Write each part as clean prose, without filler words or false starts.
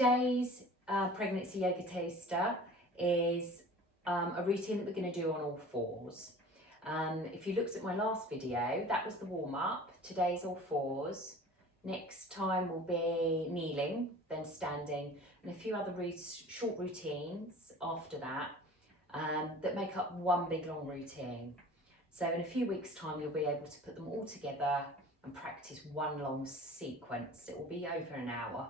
Today's pregnancy yoga taster is a routine that we're going to do on all fours. If you looked at my last video, that was the warm-up. Today's all fours. Next time will be kneeling, then standing, and a few other short routines after that that make up one big long routine. So in a few weeks' time, you'll be able to put them all together and practice one long sequence. It will be over an hour.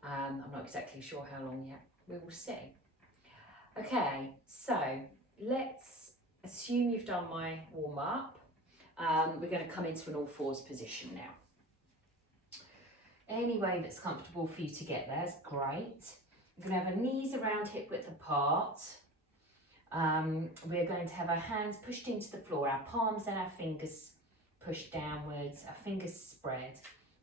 I'm not exactly sure how long yet. We will see. Okay, so let's assume you've done my warm-up. We're going to come into an all fours position now. Any way that's comfortable for you to get there is great. We're going to have our knees around hip width apart. We're going to have our hands pushed into the floor, our palms and our fingers pushed downwards, our fingers spread,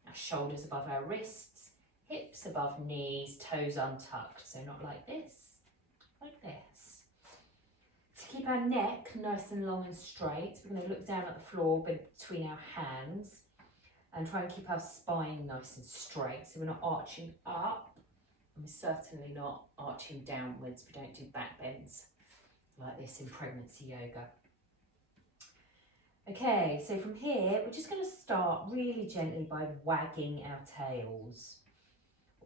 our shoulders above our wrists, hips above knees, toes untucked. So not like this, like this. To keep our neck nice and long and straight, we're going to look down at the floor between our hands and try and keep our spine nice and straight. So we're not arching up, and we're certainly not arching downwards. We don't do back bends like this in pregnancy yoga. Okay, so from here, we're just going to start really gently by wagging our tails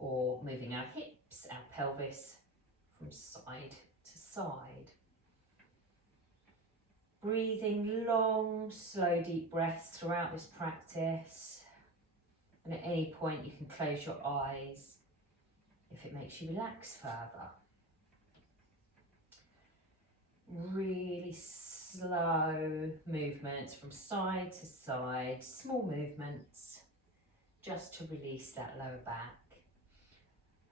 or moving our hips, our pelvis from side to side. Breathing long, slow, deep breaths throughout this practice. And at any point, you can close your eyes if it makes you relax further. Really slow movements from side to side, small movements, just to release that lower back.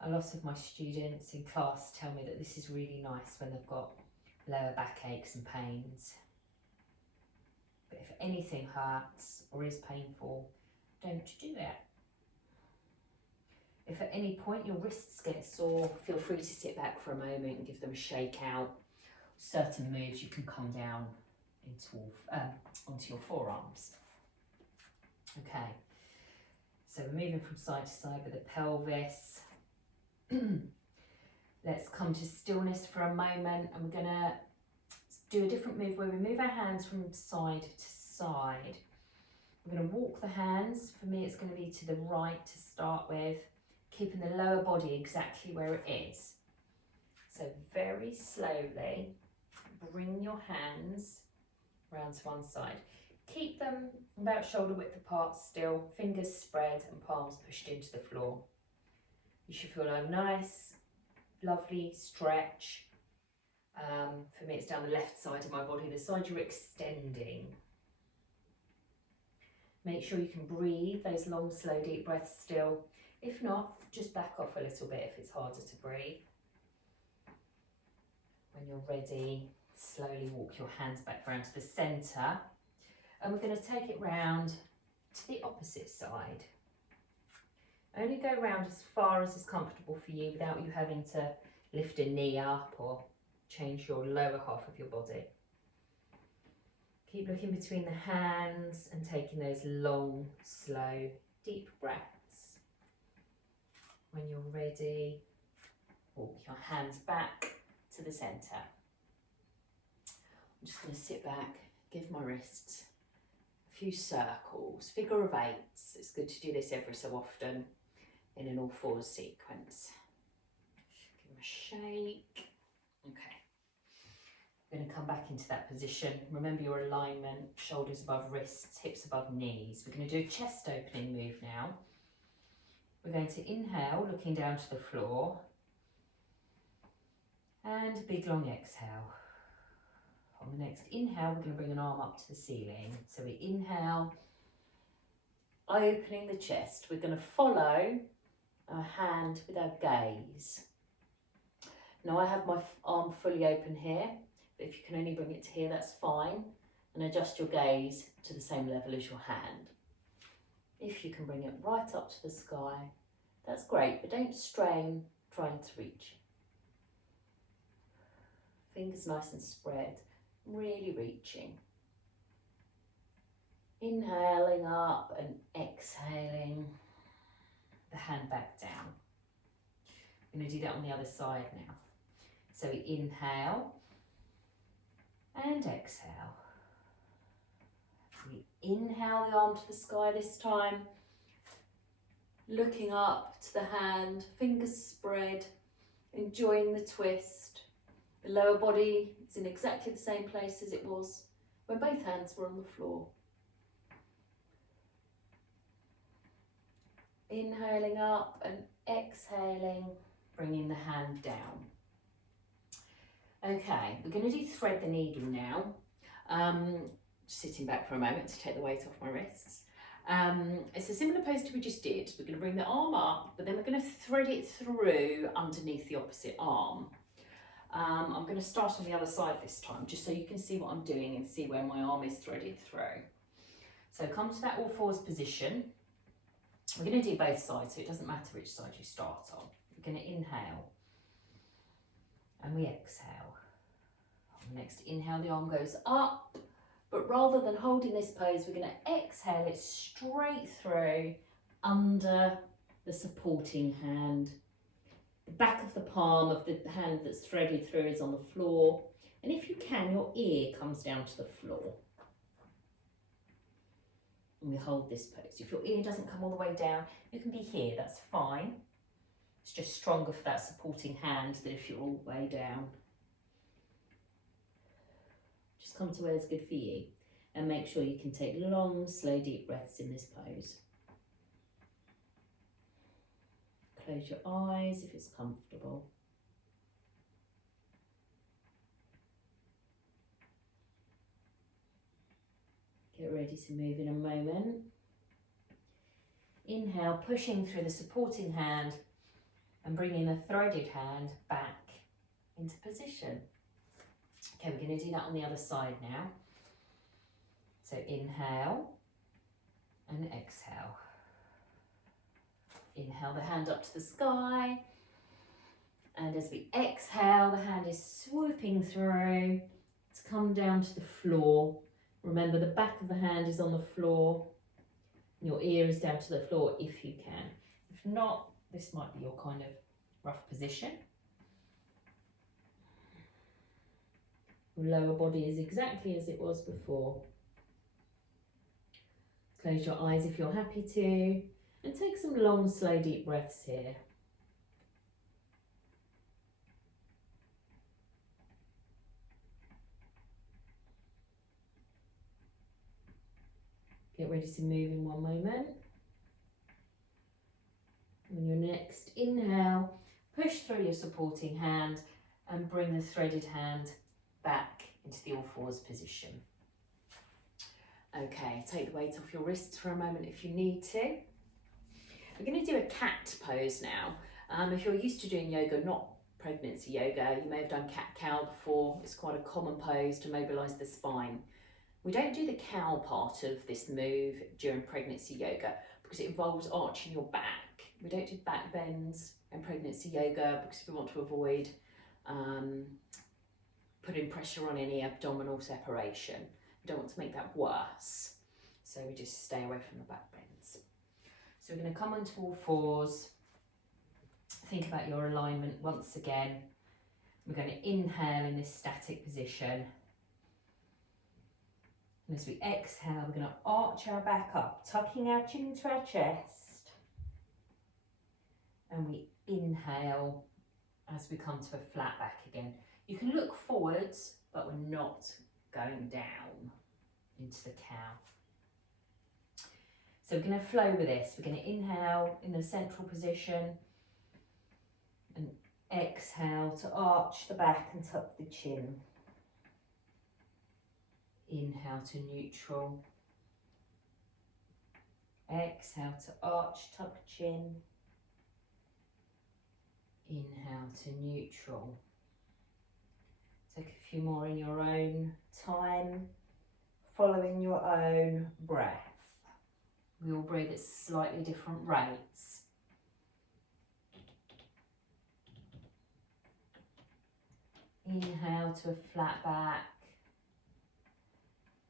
A lot of my students in class tell me that this is really nice when they've got lower back aches and pains. But if anything hurts or is painful, don't do it. If at any point your wrists get sore, feel free to sit back for a moment and give them a shake out. Certain moves you can come down onto your forearms. Okay, so we're moving from side to side with the pelvis. Let's come to stillness for a moment, and we're going to do a different move where we move our hands from side to side. We're going to walk the hands. For me, it's going to be to the right to start with, keeping the lower body exactly where it is. So very slowly, bring your hands round to one side. Keep them about shoulder width apart still, fingers spread and palms pushed into the floor. You should feel a nice, lovely stretch. For me, it's down the left side of my body, the side you're extending. Make sure you can breathe those long, slow, deep breaths still. If not, just back off a little bit if it's harder to breathe. When you're ready, slowly walk your hands back round to the centre. And we're going to take it round to the opposite side. Only go round as far as is comfortable for you without you having to lift a knee up or change your lower half of your body. Keep looking between the hands and taking those long, slow, deep breaths. When you're ready, walk your hands back to the centre. I'm just going to sit back, give my wrists a few circles, figure of eights. It's good to do this every so often in an all fours sequence. Give them a shake. Okay. We're going to come back into that position. Remember your alignment, shoulders above wrists, hips above knees. We're going to do a chest opening move now. We're going to inhale, looking down to the floor. And a big long exhale. On the next inhale, we're going to bring an arm up to the ceiling. So we inhale, opening the chest. We're going to follow our hand with our gaze. Now I have my arm fully open here, but if you can only bring it to here, that's fine. And adjust your gaze to the same level as your hand. If you can bring it right up to the sky, that's great, but don't strain trying to reach. Fingers nice and spread, really reaching. Inhaling up and exhaling the hand back down. I'm going to do that on the other side now. So we inhale and exhale. We inhale the arm to the sky this time, looking up to the hand, fingers spread, enjoying the twist. The lower body is in exactly the same place as it was when both hands were on the floor. Inhaling up and exhaling, bringing the hand down. Okay, we're going to do thread the needle now. Just sitting back for a moment to take the weight off my wrists. It's a similar pose to we just did. We're going to bring the arm up, but then we're going to thread it through underneath the opposite arm. I'm going to start on the other side this time, just so you can see what I'm doing and see where my arm is threaded through. So come to that all fours position. We're going to do both sides, so it doesn't matter which side you start on. We're going to inhale and we exhale. On the next inhale, the arm goes up, but rather than holding this pose, we're going to exhale it straight through under the supporting hand. The back of the palm of the hand that's threaded through is on the floor, and if you can, your ear comes down to the floor. And we hold this pose. If your ear doesn't come all the way down, you can be here, that's fine. It's just stronger for that supporting hand than if you're all the way down. Just come to where's good for you, and make sure you can take long, slow, deep breaths in this pose. Close your eyes if it's comfortable. Get ready to move in a moment. Inhale, pushing through the supporting hand and bringing the threaded hand back into position. Okay, we're going to do that on the other side now. So inhale and exhale. Inhale the hand up to the sky. And as we exhale, the hand is swooping through to come down to the floor. Remember, the back of the hand is on the floor. Your ear is down to the floor if you can. If not, this might be your kind of rough position. Your lower body is exactly as it was before. Close your eyes if you're happy to, and take some long, slow, deep breaths here. Get ready to move in one moment. On your next inhale, push through your supporting hand and bring the threaded hand back into the all fours position. Okay, take the weight off your wrists for a moment if you need to. We're going to do a cat pose now. If you're used to doing yoga, not pregnancy yoga, you may have done cat-cow before. It's quite a common pose to mobilise the spine. We don't do the cow part of this move during pregnancy yoga because it involves arching your back. We don't do back bends in pregnancy yoga because we want to avoid putting pressure on any abdominal separation. We don't want to make that worse. So we just stay away from the back bends. So we're going to come onto all fours. Think about your alignment once again. We're going to inhale in this static position. And as we exhale, we're going to arch our back up, tucking our chin into our chest. And we inhale as we come to a flat back again. You can look forwards, but we're not going down into the cow. So we're going to flow with this. We're going to inhale in the central position and exhale to arch the back and tuck the chin. Inhale to neutral. Exhale to arch, tuck chin. Inhale to neutral. Take a few more in your own time, following your own breath. We all breathe at slightly different rates. Inhale to a flat back.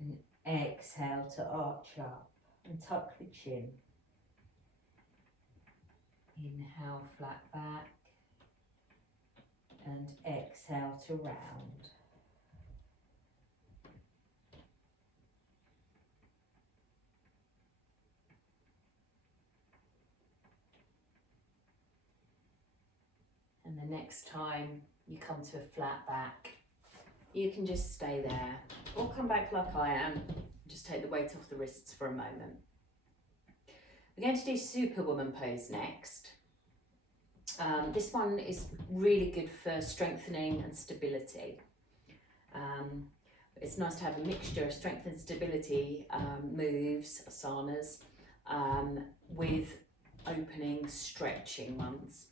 And exhale to arch up and tuck the chin. Inhale, flat back. to round. And the next time you come to a flat back, you can just stay there or come back like I am. Just take the weight off the wrists for a moment. We're going to do Superwoman pose next. This one is really good for strengthening and stability. It's nice to have a mixture of strength and stability moves, asanas, with opening, stretching ones.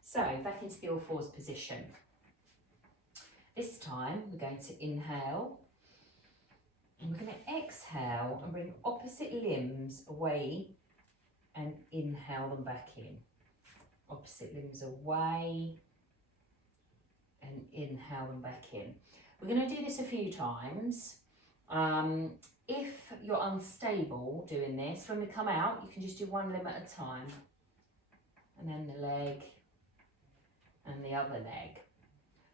So back into the all fours position. This time we're going to inhale and we're going to exhale and bring opposite limbs away and inhale them back in. Opposite limbs away and inhale them back in. We're going to do this a few times. If you're unstable doing this, when we come out, you can just do one limb at a time. And then the leg and the other leg.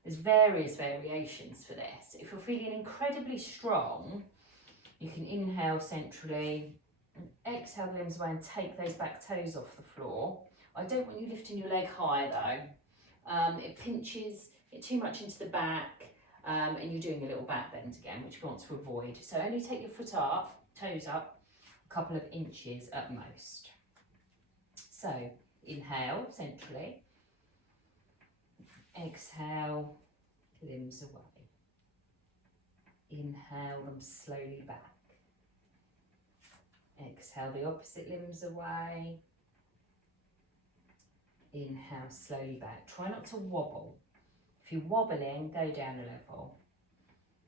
There's various variations for this. If you're feeling incredibly strong, you can inhale centrally, and exhale the limbs away and take those back toes off the floor. I don't want you lifting your leg high though. It pinches it too much into the back and you're doing a little back bend again, which we want to avoid. So only take your foot up, toes up, a couple of inches at most. So inhale centrally. Exhale, limbs away. Inhale them slowly back. Exhale the opposite limbs away. Inhale slowly back. Try not to wobble. If you're wobbling, go down a level.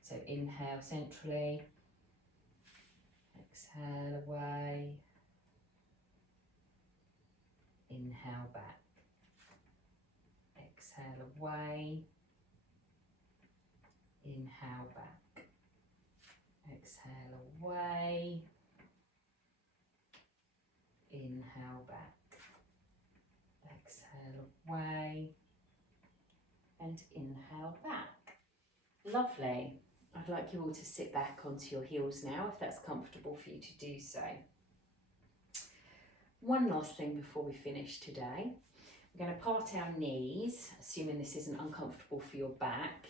So inhale centrally. Exhale away. Inhale back. Exhale away, inhale back, exhale away, inhale back, exhale away, and inhale back. Lovely. I'd like you all to sit back onto your heels now if that's comfortable for you to do so. One last thing before we finish today. We're going to part our knees, assuming this isn't uncomfortable for your back.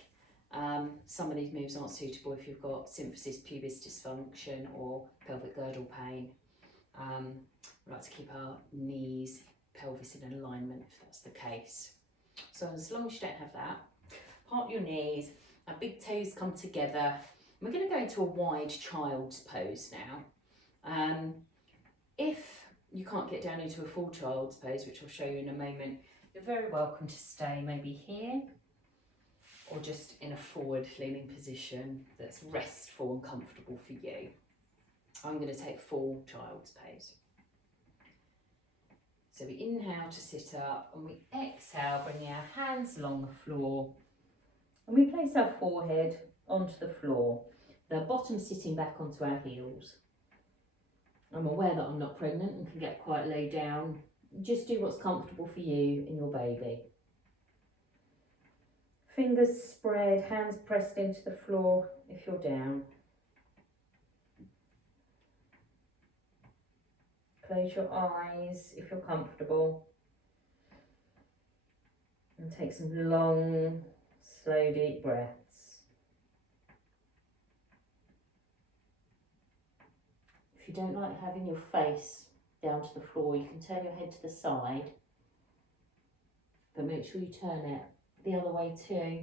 Some of these moves aren't suitable if you've got symphysis pubis dysfunction or pelvic girdle pain. We like to keep our knees, pelvis in alignment if that's the case. So as long as you don't have that, part your knees, our big toes come together. We're going to go into a wide child's pose now. If you can't get down into a full child's pose, which I'll show you in a moment, you're very welcome to stay maybe here or just in a forward leaning position that's restful and comfortable for you. I'm going to take full child's pose. So we inhale to sit up and we exhale, bringing our hands along the floor, and we place our forehead onto the floor, the bottom sitting back onto our heels. I'm aware that I'm not pregnant and can get quite low down. Just do what's comfortable for you and your baby. Fingers spread, hands pressed into the floor if you're down. Close your eyes if you're comfortable. And take some long, slow, deep breaths. If you don't like having your face down to the floor, you can turn your head to the side, but make sure you turn it the other way too.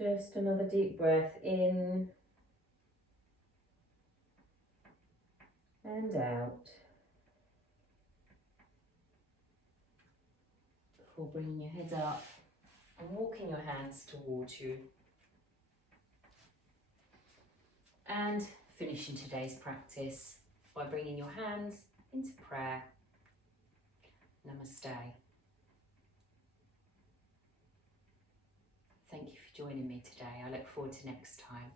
Just another deep breath in and out. Before bringing your head up and walking your hands towards you. And finishing today's practice by bringing your hands into prayer. Namaste. Thank you for joining me today. I look forward to next time.